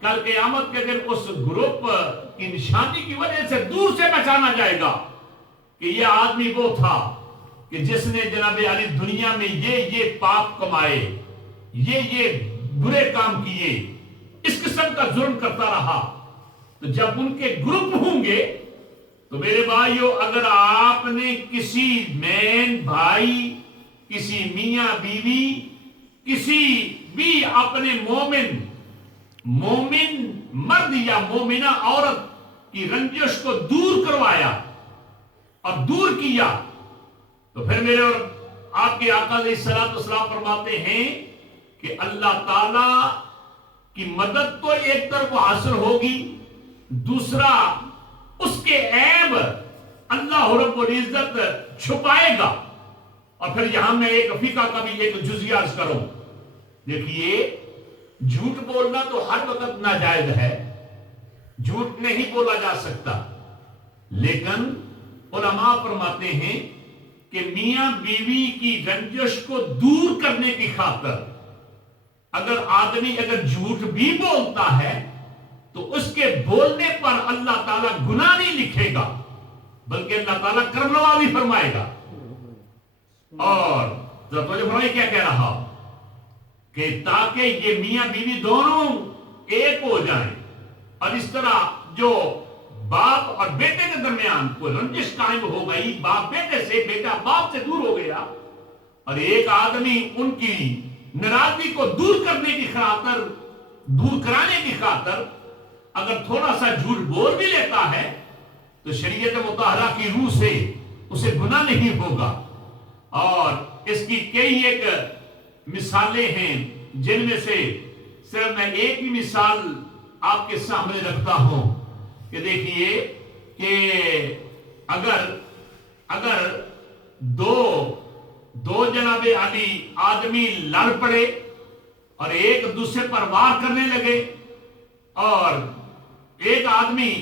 کل قیامت کے دن اس گروپ کی نشانی کی وجہ سے دور سے پہچانا جائے گا کہ یہ آدمی وہ تھا کہ جس نے جناب علی دنیا میں یہ پاپ کمائے، یہ برے کام کیے، اس قسم کا ظلم کرتا رہا۔ تو جب ان کے گروپ ہوں گے تو میرے بھائیو، اگر آپ نے کسی مین بھائی، کسی میاں بیوی، کسی بھی اپنے مومن مرد یا مومنہ عورت کی رنجش کو دور کروایا اور دور کیا، تو پھر میرے اور آپ کے آقا علیہ الصلوۃ والسلام فرماتے ہیں کہ اللہ تعالی کی مدد تو ایک طرف حاصل ہوگی، دوسرا اس کے عیب اللہ رب العزت چھپائے گا۔ اور پھر یہاں میں ایک فقہ کا بھی ایک جزیہ عرض کروں۔ دیکھیے، جھوٹ بولنا تو ہر وقت ناجائز ہے، جھوٹ نہیں بولا جا سکتا، لیکن علماء فرماتے ہیں کہ میاں بیوی کی رنجش کو دور کرنے کی خاطر اگر آدمی جھوٹ بھی بولتا ہے تو اس کے بولنے پر اللہ تعالیٰ گناہ نہیں لکھے گا، بلکہ اللہ تعالیٰ کرم نوازی فرمائے گا۔ اور فرمائے کیا کہہ رہا کہ تاکہ یہ میاں بیوی دونوں ایک ہو جائیں، اور اس طرح جو باپ اور بیٹے کے درمیان کوئی رنجش قائم ہو گئی، باپ بیٹے سے، بیٹا باپ سے دور ہو گیا، اور ایک آدمی ان کی ناراضگی کو دور کرنے کی خاطر، دور کرانے کی خاطر اگر تھوڑا سا جھوٹ بول بھی لیتا ہے تو شریعت مطہرہ کی روح سے اسے گناہ نہیں ہوگا۔ اور اس کی کئی ایک مثالیں ہیں، جن میں سے صرف میں ایک ہی مثال آپ کے سامنے رکھتا ہوں کہ دیکھیے کہ اگر دو جناب علی آدمی لڑ پڑے اور ایک دوسرے پر وار کرنے لگے، اور ایک آدمی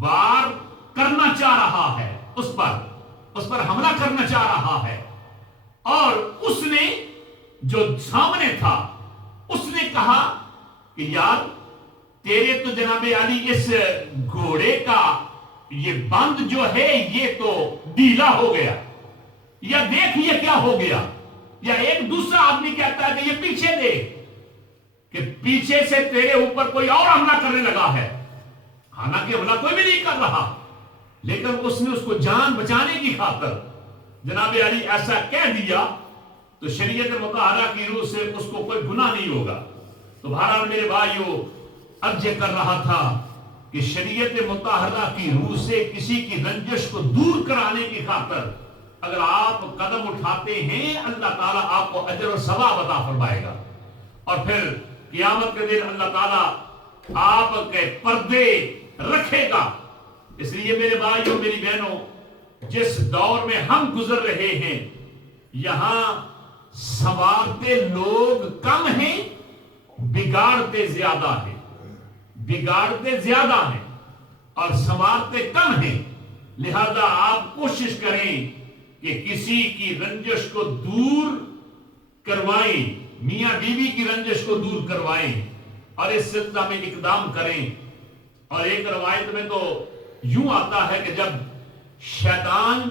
وار کرنا چاہ رہا ہے، اس پر حملہ کرنا چاہ رہا ہے، اور اس نے جو سامنے تھا اس نے کہا کہ یار تیرے تو جناب علی اس گھوڑے کا یہ بند جو ہے یہ تو ڈھیلا ہو گیا، یا دیکھ یہ کیا ہو گیا، یا ایک دوسرا آدمی کہتا ہے کہ یہ پیچھے دیکھ کہ پیچھے سے تیرے اوپر کوئی اور حملہ کرنے لگا ہے، حالانکہ حملہ کوئی بھی نہیں کر رہا، لیکن اس نے اس کو جان بچانے کی خاطر جناب علی ایسا کہہ دیا تو شریعت مطہرہ کی روح سے اس کو کوئی گناہ نہیں ہوگا۔ تو بہرحال میرے بھائیو، اب یہ کر رہا تھا کہ شریعت مطہرہ کی روح سے کسی کی رنجش کو دور کرانے کی خاطر اگر آپ قدم اٹھاتے ہیں، اللہ تعالیٰ آپ کو اجر و ثواب عطا فرمائے گا، اور پھر قیامت کے دن اللہ تعالیٰ آپ کے پردے رکھے گا۔ اس لیے میرے بھائیوں، میری بہنوں، جس دور میں ہم گزر رہے ہیں، یہاں سنوارتے لوگ کم ہیں، بگاڑتے زیادہ ہیں، بگاڑتے زیادہ ہیں اور سنوارتے کم ہیں۔ لہذا آپ کوشش کریں کہ کسی کی رنجش کو دور کروائیں، میاں بیوی کی رنجش کو دور کروائیں، اور اس سلسلہ میں اقدام کریں۔ اور ایک روایت میں تو یوں آتا ہے کہ جب شیطان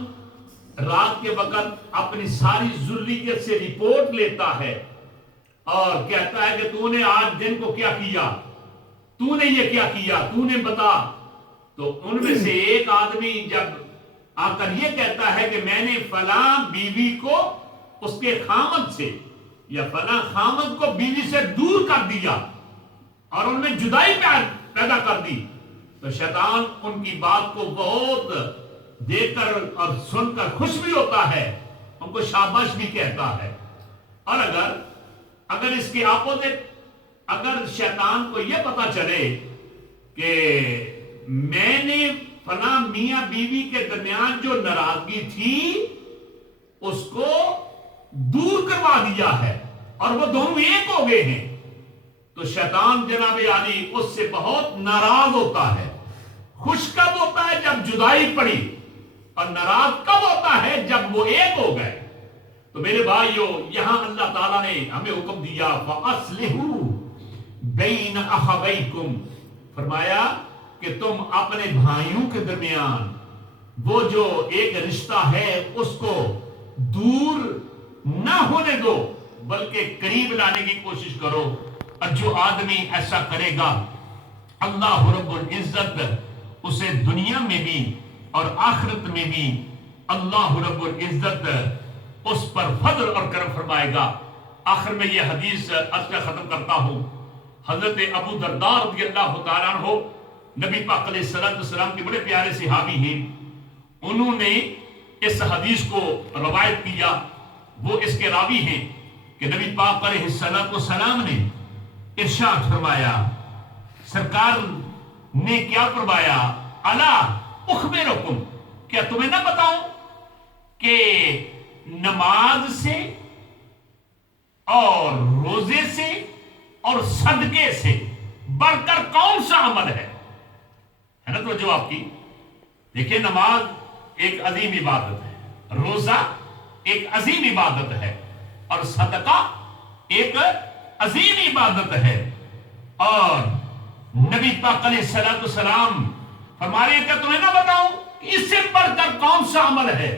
رات کے وقت اپنی ساری ذریت سے رپورٹ لیتا ہے اور کہتا ہے کہ تو نے آج دن کو کیا کیا، تو نے یہ کیا کیا، تو نے بتا، تو ان میں سے ایک آدمی جب آ کر یہ کہتا ہے کہ میں نے فلاں بیوی کو اس کے خامد سے یا فلاں خامد کو بیوی سے دور کر دیا اور ان میں جدائی پیدا کر دی، تو شیطان ان کی بات کو بہت دیکھ کر اور سن کر خوش بھی ہوتا ہے، ان کو شاباش بھی کہتا ہے۔ اور اگر اس کے اپوزٹ، اگر شیطان کو یہ پتا چلے کہ میں نے فلاں میاں بیوی کے درمیان جو ناراضگی تھی اس کو دور کروا دیا ہے اور وہ دونوں ایک ہو گئے ہیں، تو شیطان جناب علی اس سے بہت ناراض ہوتا ہے۔ خوش کب ہوتا ہے؟ جب جدائی پڑی، اور ناراض کب ہوتا ہے؟ جب وہ ایک ہو گئے۔ تو میرے بھائیو، یہاں اللہ تعالیٰ نے ہمیں حکم دیا فَأَصْلِحُوا بین اخویکم، فرمایا کہ تم اپنے بھائیوں کے درمیان وہ جو ایک رشتہ ہے اس کو دور نہ ہونے دو بلکہ قریب لانے کی کوشش کرو. اور جو آدمی ایسا کرے گا اللہ رب العزت اسے دنیا میں بھی اور آخرت میں بھی اللہ رب العزت اس پر فضل اور کرم فرمائے گا. آخر میں یہ حدیث اصل ختم کرتا ہوں. حضرت ابو درداء رضی اللہ تعالیٰ عنہ نبی پاک علیہ السلام کے بڑے پیارے صحابی ہیں. انہوں نے اس حدیث کو روایت کیا. وہ اس کے راوی ہیں کہ نبی پاک علیہ السلام نے ارشاد فرمایا، سرکار نے کیا فرمایا، الا اخبرکم، کیا تمہیں نہ بتاؤں کہ نماز سے اور روزے سے اور صدقے سے بڑھ کر کون سا عمل ہے نا؟ تو جواب کی دیکھیں، نماز ایک عظیم عبادت ہے، روزہ ایک عظیم عبادت ہے، اور صدقہ ایک عظیم عبادت ہے. اور نبی پاک علیہ السلام فرما رہے ہیں کہ تمہیں نہ بتاؤں اس سے بڑھ کر کون سا عمل ہے؟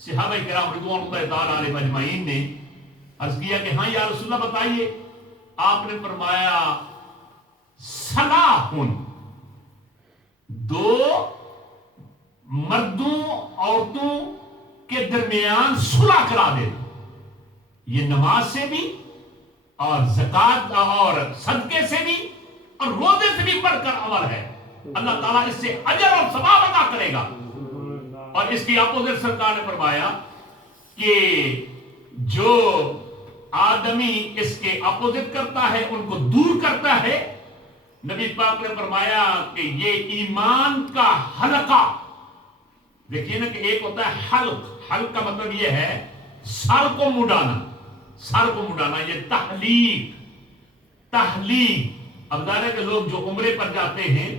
صحابہ کرام رضوان اللہ تعالی علیہم اجمعین نے عرض کیا کہ ہاں یا رسول اللہ بتائیے. آپ نے فرمایا صلاح، دو مردوں عورتوں کے درمیان صلح کرا دینا. یہ نماز سے بھی اور زکوٰۃ اور صدقے سے بھی اور روزے سے بھی بڑھ کر عمل ہے. اللہ تعالیٰ اس سے اجر اور ثواب عطا کرے گا. اور اس کی اپوزٹ سرکار نے فرمایا کہ جو آدمی اس کے اپوزٹ کرتا ہے، ان کو دور کرتا ہے، نبی پاک نے فرمایا کہ یہ ایمان کا حلقہ، دیکھیے نا کہ ایک ہوتا ہے حلق، حلق کا مطلب یہ ہے سر کو مڈانا، سر کو مڈانا، یہ تحلیق. اب ظاہر ہے کہ لوگ جو عمرے پر جاتے ہیں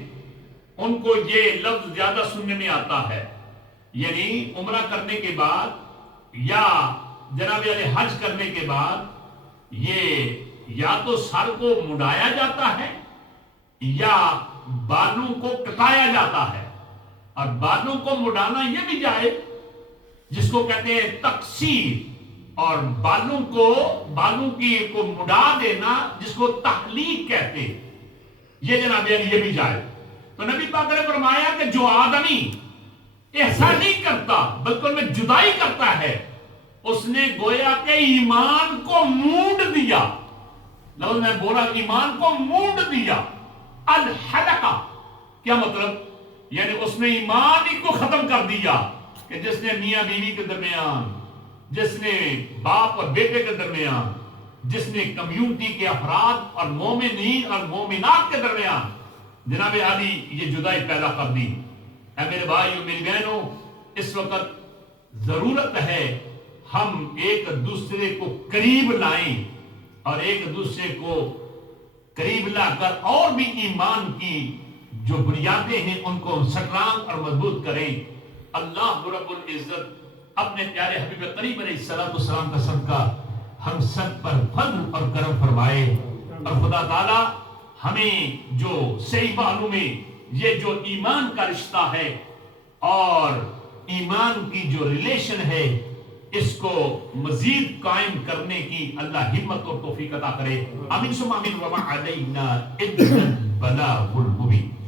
ان کو یہ لفظ زیادہ سننے میں آتا ہے، یعنی عمرہ کرنے کے بعد یا جناب علی حج کرنے کے بعد یہ یا تو سر کو مڈایا جاتا ہے یا بالوں کو کٹایا جاتا ہے. اور بالوں کو مڈانا یہ بھی جائز، جس کو کہتے ہیں تقصیر، اور بالوں کی کو مڈا دینا جس کو تحلیق کہتے ہیں، یہ جناب یہ بھی جائز. تو نبی پاک نے فرمایا کہ جو آدمی ایسا نہیں کرتا بلکہ ان میں جدائی کرتا ہے، اس نے گویا کہ ایمان کو مونڈ دیا. لفظ میں بولا ایمان کو مونڈ دیا. الحلقہ کیا مطلب؟ یعنی اس نے ایمان ہی کو ختم کر دیا. کہ جس نے میاں بیوی کے درمیان، جس نے باپ اور بیٹے کے درمیان، جس نے کمیونٹی کے افراد اور مومنین اور مومنات کے درمیان جناب علی یہ جدائی پیدا کر دی. اے میرے بھائیو میری بہنوں، اس وقت ضرورت ہے ہم ایک دوسرے کو قریب لائیں اور ایک دوسرے کو قریب لا کر اور بھی ایمان کی جو بنیادیں ہیں ان کو سٹرانگ اور مضبوط کریں. اللہ رب العزت اپنے پیارے حبیب قریب علیہ السلام کا صدقہ ہم سب پر فضل اور کرم فرمائے. اور خدا تعالی ہمیں جو صحیح معنوں میں یہ جو ایمان کا رشتہ ہے اور ایمان کی جو ریلیشن ہے، اس کو مزید قائم کرنے کی اللہ ہمت اور توفیق عطا کرے. آمین ثم آمین. وما علینا الا البلاغ المبین.